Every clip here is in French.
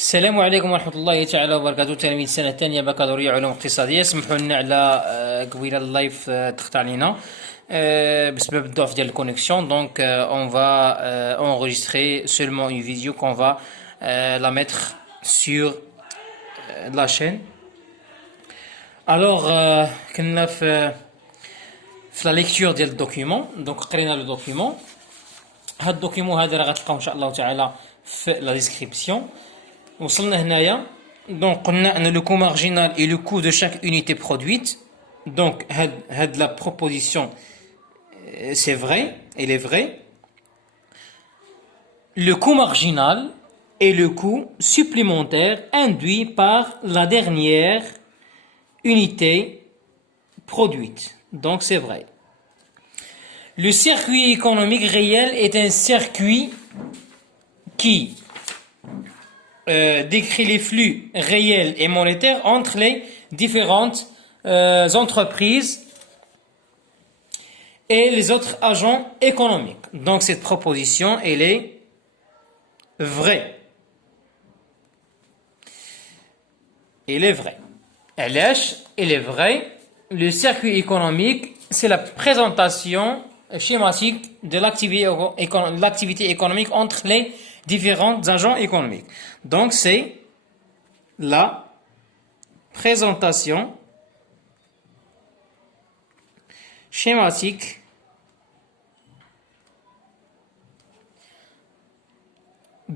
السلام عليكم ورحمة الله تعالى وبركاته. تلاميذ السنة الثانية بكالوريا علوم اقتصادية. سمحوا لنا على قبيله اللايف تقطع علينا بسبب الضعف ديال الكونيكسيون. دونك on va enregistrer seulement une vidéo qu'on va la mettre sur la chaîne. Alors كنا في la lecture ديال الدوكيومون. دونك قرينا لو دوكيومون. هاد الدوكيومون هذا راه غتلقاو ان شاء الله تعالى في لا ديسكريبسيون. وصلنا هنايا. دونك قلنا ان لو كو مارجينال اي لو كو دو شاك unité produite. دونك هاد لا بروبوزيسيون c'est vrai, elle est vraie. Le coût marginal est le coût supplémentaire induit par la dernière unité produite. Donc c'est vrai. Le circuit économique réel est un circuit qui décrit les flux réels et monétaires entre les différentes entreprises et les autres agents économiques. Donc cette proposition, elle est vraie. Elle est vraie. Elle est vraie. Le circuit économique, c'est la présentation schématique de l'activité économique entre les différents agents économiques. Donc c'est la présentation schématique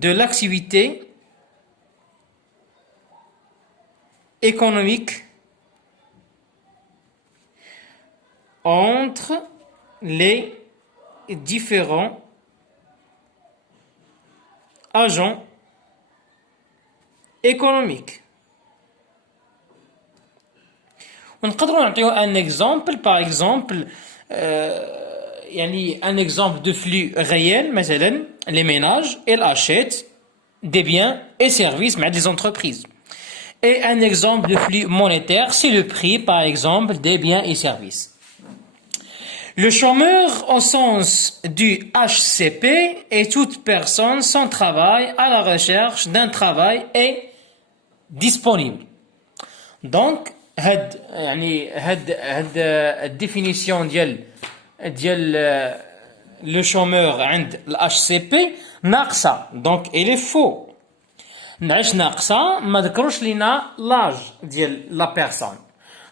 de l'activité économique entre les différents agents économiques. ونقدروا نعطيو un exemple. Par exemple يعني un exemple de flux réel. مثلا les ménages ils achètent des biens et services مع des entreprises. Et un exemple de flux monétaire, c'est le prix par exemple des biens et services. Le chômeur au sens du HCP est toute personne sans travail à la recherche d'un travail est disponible. Donc هاد الديفينيسيون ديال le chômeur عند ال HCP ناقصة. Donc elle est faux. نعش ناقصة ما ذكروش لينا لاج ديال لا بيرسون.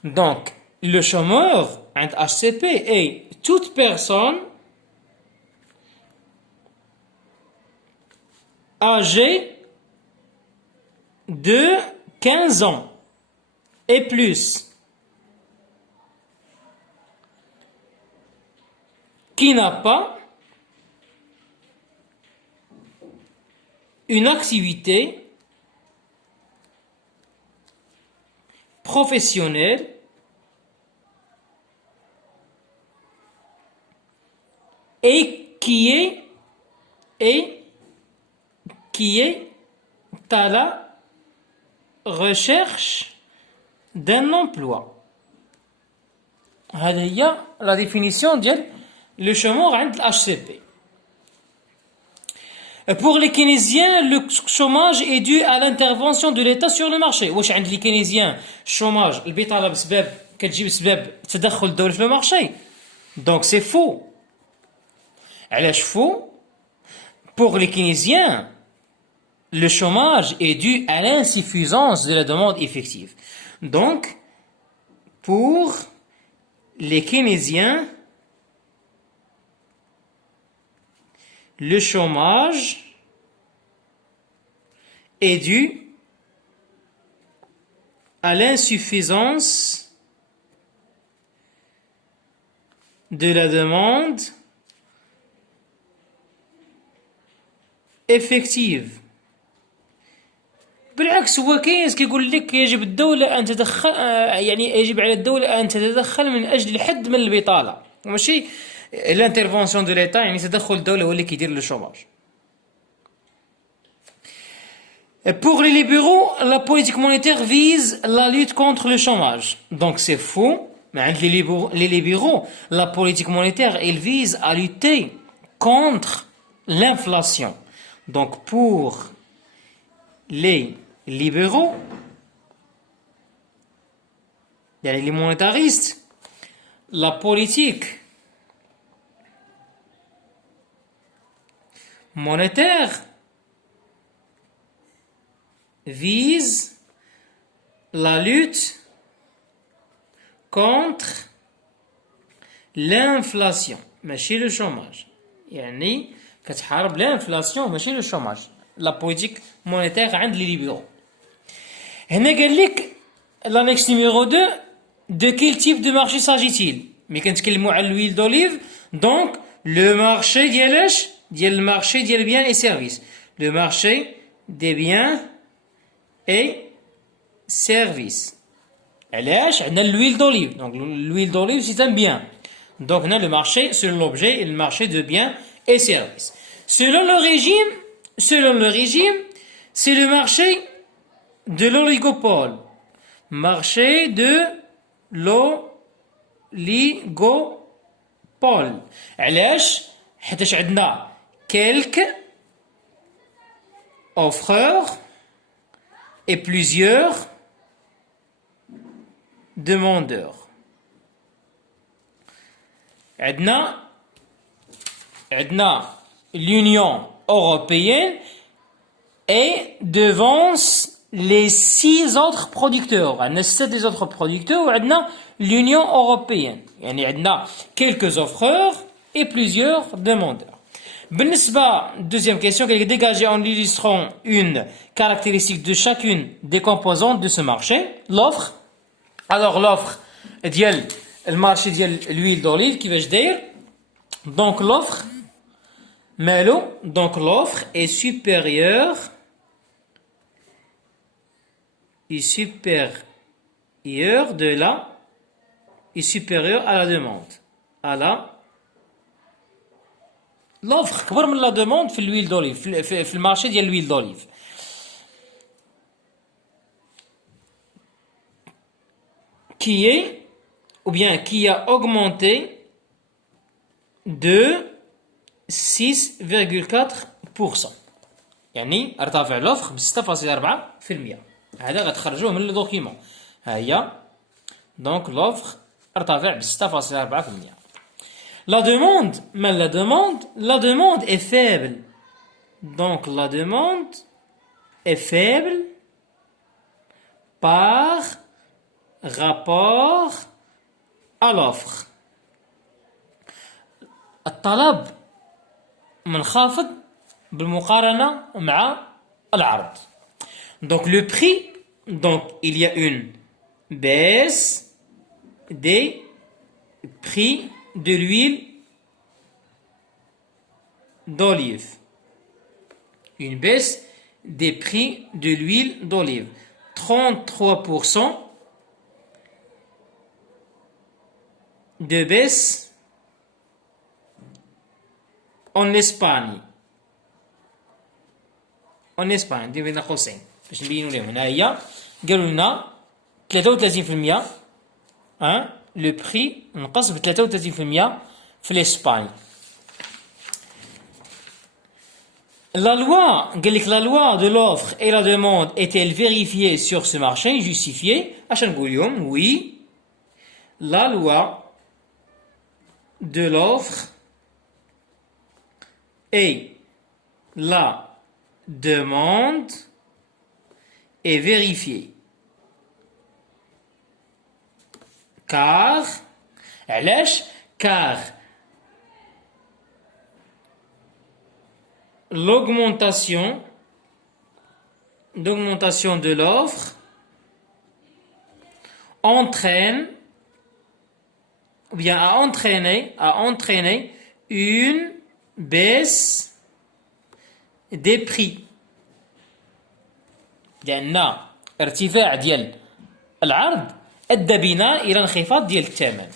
Donc le chômeur عند HCP est toute personne âgée de 15 ans et plus qui n'a pas une activité professionnelle et qui est à la recherche d'un emploi. هذه هي la définition ديال le chômeur عند ال HCP. Pour les keynésiens, le chômage est dû à l'intervention de l'État sur le marché. واش عند les keynésiens chômage البطالة بسبب كتجي بسبب تدخل الدولة في المارشي. Donc c'est faux. علاش faux? Pour les keynésiens, le chômage est dû à l'insuffisance de la demande effective. Donc, pour les keynésiens, le chômage est dû à l'insuffisance de la demande effective. بالعكس هو كاين كيقول لك يجب الدولة أن تتدخل، يعني يجب على الدولة أن تتدخل من أجل الحد من البطالة، وماشي الانترفونسيون دو ليتا يعني تدخل الدولة هو اللي كيدير لو شوماج. Pour les libéraux, la politique monétaire vise la lutte contre le chômage. Donc c'est faux. Mais les libéraux, la politique monétaire, elle vise à lutter contre l'inflation. Donc pour les libéraux, les monétaristes, la politique monétaire vise la lutte contre l'inflation, ماشي le chômage. يعني كتحارب l'inflation ماشي le chômage. La politique monétaire عند les libéraux. هنا قال لك l'annexe numéro 2 de quel type de marché s'agit-il؟ ملي كنتكلموا على l'huile d'olive donc le marché ديال اش؟ ديال المارشي ديال biens et services. Le marché des biens et services. علاش؟ عندنا l'huile d'olive. Donc l'huile d'olive c'est un bien. Donc on a le marché selon l'objet et le marché de biens et services. Selon le régime, c'est le marché de l'oligopole. Marché de l'oligopole. علاش؟ حيتاش عندنا quelques offreurs et plusieurs demandeurs. عندنا l'Union européenne et devance les 6 autres producteurs. عندنا 7 des autres producteurs وعندنا l'Union européenne. يعني عندنا quelques offreurs et plusieurs demandeurs. بالنسبة deuxième question, qu'elle est dégagée en illustrant une caractéristique de chacune des composantes de ce marché. L'offre. Alors l'offre ديال المارشي ديال l'huile d'olive كيفاش داير. Donc l'offre مالو. Donc l'offre est supérieure à la demande. L'offre كبر من la demande في l'huile d'olive في المارشي ديال l'huile d'olive. qui a augmenté de 6,4%. يعني ارتفع l'offre ب 6.4%. هذا غتخرجوه من الدوكيمون. ها هي donc l'offre ارتفع ب 6.4%. La demande est faible. Donc la demande est faible par rapport à l'offre. الطلب منخفض بالمقارنة مع العرض. Donc le prix, donc il y a une baisse des prix de l'huile d'olive. Une baisse des prix de l'huile d'olive. 33% de baisse en Espagne. En Espagne, ندير بين قوسين باش نبينوا لهم. هنا هي قالوا لنا 33% le prix نقص ب 33% في l'Espagne. La loi de l'offre et la demande est-elle vérifiée sur ce marché, justifiée? عشان نقول لهم oui, la loi de l'offre et la demande est vérifiée. Car l'augmentation de l'offre a entraîné une baisse des prix. لأن ارتفاع ديال العرض أدى بنا إلى انخفاض ديال الثمن.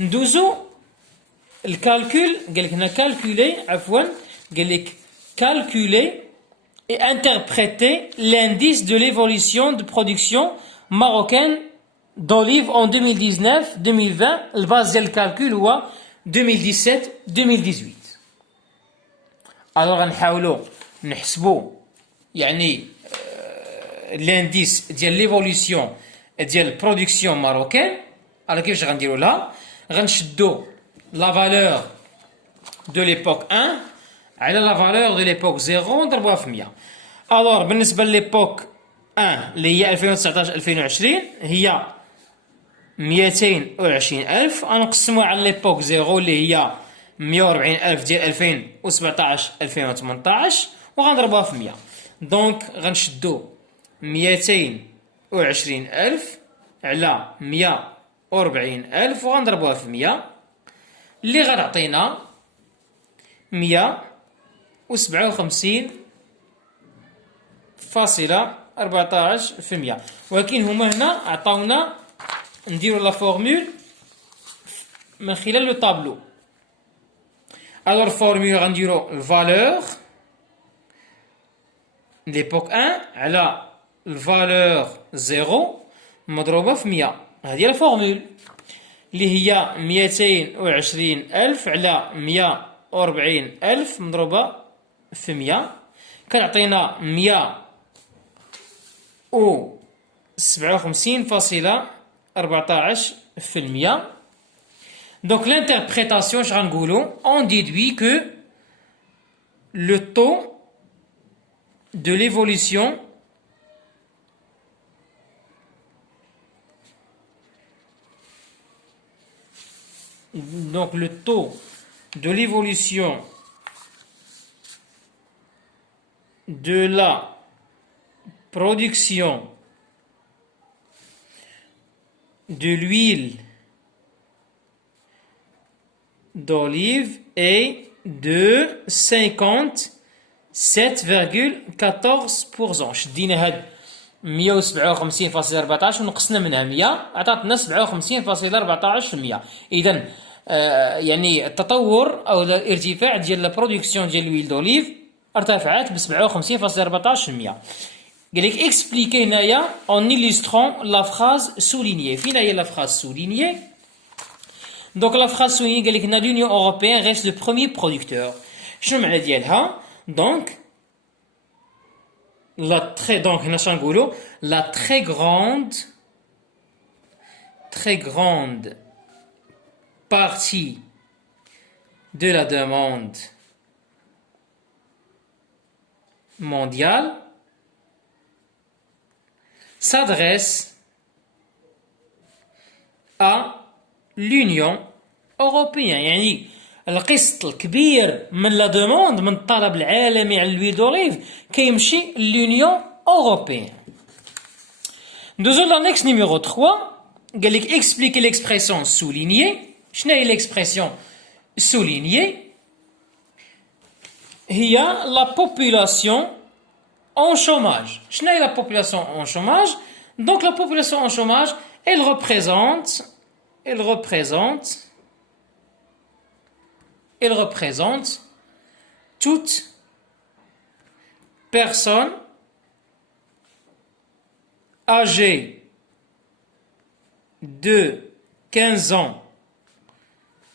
ندوزو الكالكول. قال لك هنا calculer et interpréter l'indice de l'évolution de production marocaine d'olive en 2019-2020. الباز ديال الكالكول هو 2017-2018. alors غنحاولوا نحسبوا يعني l'indice de l'évolution de la production marocaine. Alors كيفاش غنديروا لها؟ غنشدوا la valeur de l'époque 1 على la valeur de l'époque 0 ونضربوها في 100. alors بالنسبه لليبوك 1 اللي هي 2019 2020 هي 220,000 غنقسموها على ليبوك 0 اللي هي 140,000 ديال 2017 2018 وغنضربوها في 100. دونك غنشدو 220,000 على 140,000 وغنضربوها في 100 اللي غتعطينا 157.14%. ولكن هما هنا عطاونا نديرو لا فورمول من خلال لو طابلو. alors فورمول غنديرو الفالور ليبوك 1 على الفالور 0 مضروبة في 100. هذه الفورمول اللي هي 220,000 على 140,000 مضروبة في 100 كتعطينا 157.14%. Donc l'interprétation, on déduit que le taux de l'évolution de la production de l'huile d'olive est de 57.14%. شدينا هاد 157.14 ونقصنا منها 100 عطاتنا 57.14%. اذا يعني التطور او الارتفاع ديال لا برودكسيون ديال l'huile d'olive ارتفعت ب 57.14%. قال لك اكسبليكي هنايا en illustrant la phrase soulignée. فين هي la phrase soulignée؟ Donc la phrase soulignée قال لك هنا l'Union européenne reste le premier producteur. شنو معنى ديالها؟ donc هنا شنو نقولوا؟ la très grande partie de la demande mondiale s'adresse à l'Union européenne. يعني القسط الكبير من لا دوموند من الطلب العالمي على l'huile d'olive كيمشي l'Union européenne. Nous l'annexe numéro 3 قال لك expliquer l'expression soulignée. شنو هي l'expression soulignée؟ هي la population en chômage. شنو هي la population en chômage؟ donc la population en chômage elle représente toute personne âgée de 15 ans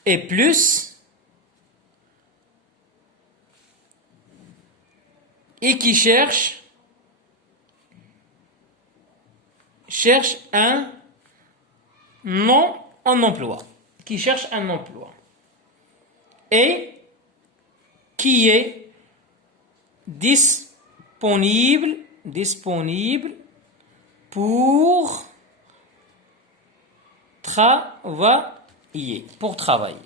et plus et qui cherche un emploi. Qui cherche un emploi. Et qui est disponible pour travailler.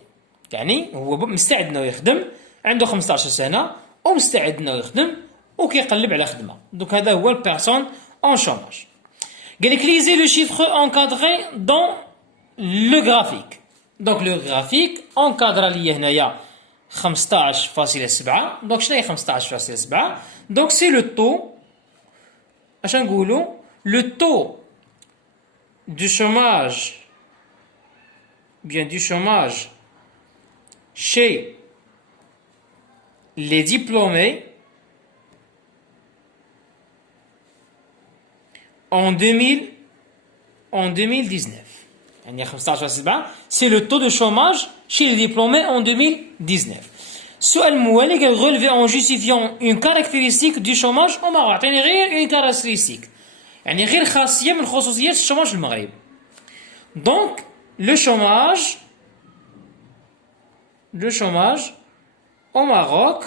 يعني هو مستعد انه يخدم عنده 15 سنة ومستعد انه يخدم وكيقلب على خدمة. donc هذا هو البيرسون en chômage. قال لك lisez le chiffre encadré dans le graphique. donc le graphique encadré لي هنايا 15.7. donc شنو هي 15.7؟ donc c'est le taux اش نقولوا le taux du chômage chez les diplômés en 2019. يعني 15.7 c'est le taux de chômage chez les diplômés en 2019. السؤال الموالي قال relever en justifiant une caractéristique du chômage au Maroc. عطيني غير une caractéristique. يعني غير خاصية من خصوصيات الشوماج في المغرب. دونك لو chômage au Maroc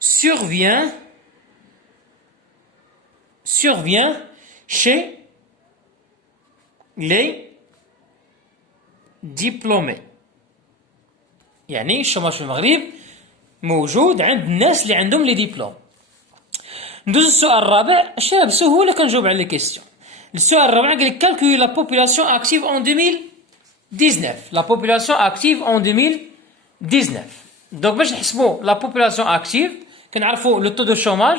survient chez les diplômés. يعني الشوماج في المغرب موجود عند الناس اللي عندهم لي ديبلوم. ندوز السؤال الرابع. الشباب بسهولة كنجاوب على لي كيستيون. السؤال الرابع قال لك calculer la population active en 2019. La population active en 2019. دونك باش نحسبوا لا بوبولاسيون اكتيف كنعرفوا لو طو دو شوماج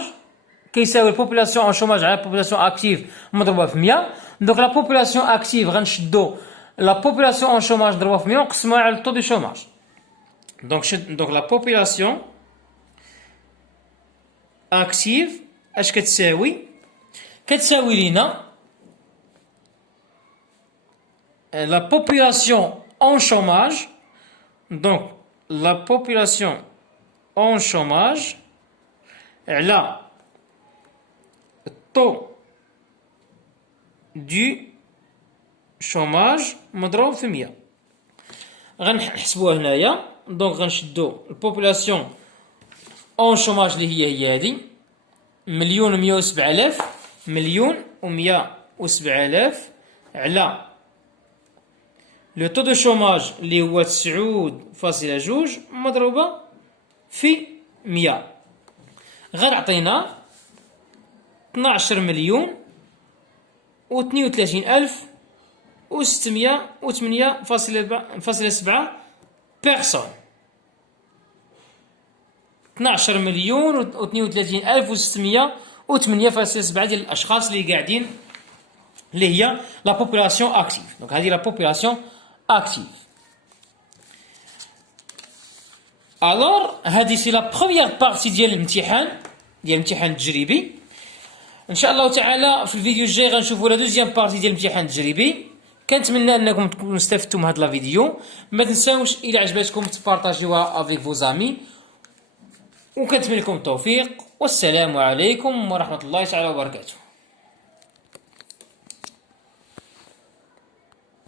كيساوي البوبولاسيون اون شوماج على البوبولاسيون اكتيف مضروبه في 100. دونك لا بوبولاسيون اكتيف غنشدو لا بوبولاسيون اون شوماج نضربوها في 100 ونقسموها على لو طو دو شوماج. دونك لا بوبولاسيون اكتيف اش كتساوي؟ كتساوي لينا la population en chômage. Donc la population en chômage على taux du chômage مضروب في 100. غنحسبوها هنايا. دونك غنشدو البوبولاسيون اون شوماج اللي هي هادي 1,107,000 1,107,000 على لو طو دو شوماج اللي هو 9.2 مضروبة في 100 غنعطينا 12,032,608.7 بيرسون. 12,032,608.7 ديال الاشخاص اللي قاعدين اللي هي لا بوبولاسيون اكتيف. دونك هذه لا بوبولاسيون اكتيف. الور هذه سي لا بروميير بارتي ديال الامتحان التجريبي. ان شاء الله تعالى في الفيديو الجاي غنشوفوا لا دوزيام بارتي ديال الامتحان التجريبي. كنتمنى انكم تكونوا استفدتوا من هذا لا فيديو. ما تنساوش الى عجبتكم تبارطاجيوها افيك فو زامي وكنتمنى لكم التوفيق والسلام عليكم ورحمه الله تعالى وبركاته.